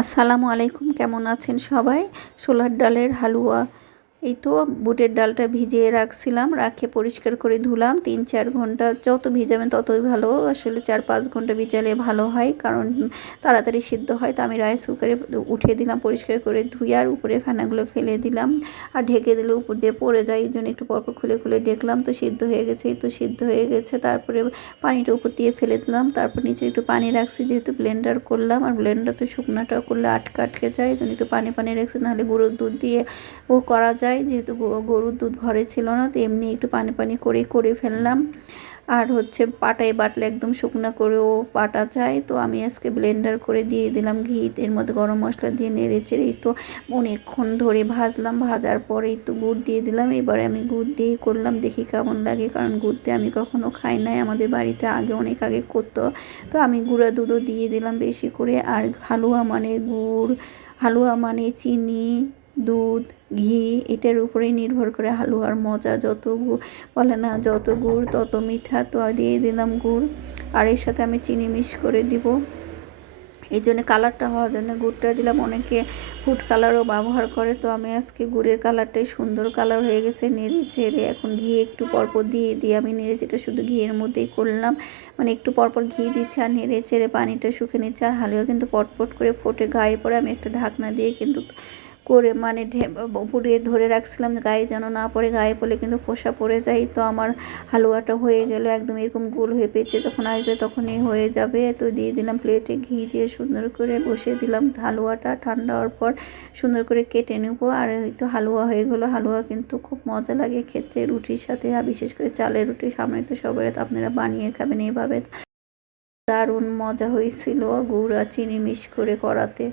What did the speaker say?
আসসালামু আলাইকুম, কেমন আছেন সবাই? ছোলার ডালের হালুয়া। এই তো বুটের ডালটা ভিজিয়ে রাখছিলাম, রাখে পরিষ্কার করে ধুলাম। 3-4 ঘন্টা, যত ভিজাবেন ততই ভালো। আসলে 4-5 ঘন্টা ভিজালে ভালো হয়, কারণ তাড়াতাড়ি সিদ্ধ হয়। তো আমি রাইস কুকারে উঠিয়ে দিলাম, পরিষ্কার করে ধুয়ে, আর উপরে ফেনাগুলো ফেলে দিলাম। আর ঢেকে দিলে উপর দিয়ে পড়ে যায়, এই জন্য একটু পরপর খুলে খুলে দেখলাম। তো সিদ্ধ হয়ে গেছে, এই তো সিদ্ধ হয়ে গেছে। তারপরে পানিটা উপর দিয়ে ফেলে দিলাম, তারপর নিচে একটু পানি রাখছি, যেহেতু ব্লেন্ডার করলাম। আর ব্লেন্ডার তো শুকনাটা করলে আটকে আটকে যায়, এই জন্য একটু পানি পানি রাখছি, নাহলে গুঁড়োর দুধ দিয়ে ও করা যায়। যেহেতু গরুর দুধ ঘরে ছিল না, তো এমনি একটু পানি পানি করে ফেললাম। আর হচ্ছে পাটায় বাটলে একদম শুকনা করেও বাটা যায়। তো আমি আজকে ব্লেন্ডার করে দিয়ে দিলাম ঘি, এর মধ্যে গরম মশলা দিয়ে নেড়ে চেড়ে এই তো অনেকক্ষণ ধরে ভাজলাম। ভাজার পরেই তো গুড় দিয়ে দিলাম। এবারে আমি গুড় দিয়েই করলাম, দেখি কেমন লাগে, কারণ গুড় দিয়ে আমি কখনো খাই নাই, আমাদের বাড়িতে আগে অনেক আগে করতো। তো আমি গুঁড়া দুধও দিয়ে দিলাম বেশি করে। আর হালুয়া মানে গুড়, হালুয়া মানে চিনি, দুধ, ঘি, এটার উপরেই নির্ভর করে হালুয়ার মজা। বলে না, যত গুড় তত মিঠা। তো দিয়ে দিলাম গুড়, আর এর সাথে আমি চিনি মিক্স করে দিব। এই জন্য কালারটা হওয়ার জন্য গুড়টা দিলাম। অনেকে ফুড কালারও ব্যবহার করে, তো আমি আজকে গুড়ের কালারটাই, সুন্দর কালার হয়ে গেছে। নেড়ে চেড়ে এখন ঘি একটু পরপর দিয়ে আমি নেড়ে চেড়ে শুধু ঘিয়ের মধ্যেই করলাম, মানে একটু পরপর ঘি দিচ্ছে আর নেড়ে চেড়ে পানিটা শুকিয়ে নিচ্ছে। আর হালুয়া কিন্তু পটপট করে ফোটে, গায়ে পড়ে। আমি একটা ঢাকনা দিয়ে কিন্তু করে মানে উপরে ধরে রাখছিলাম, গায়ে যেন না পড়ে, গায়ে পড়লে কিন্তু ফোসা পড়ে যায়। তো আমার হালুয়াটা হয়ে গেল, একদম এরকম গোল হয়ে পেঁচে যখন আসবে তখনই হয়ে যাবে। তো দিয়ে দিলাম প্লেটে, ঘি দিয়ে সুন্দর করে বসিয়ে দিলাম। হালুয়াটা ঠান্ডা হওয়ার পর সুন্দর করে কেটে নেবো। আর হয়তো হালুয়া হয়ে গেলো। হালুয়া কিন্তু খুব মজা লাগে খেতে রুটির সাথে, আর বিশেষ করে চালের রুটি। সামনে তো সবাই, আপনারা বানিয়ে খাবেন এভাবে। দারুণ মজা হয়েছিল গুড় আর চিনি মিক্স করে করাতে।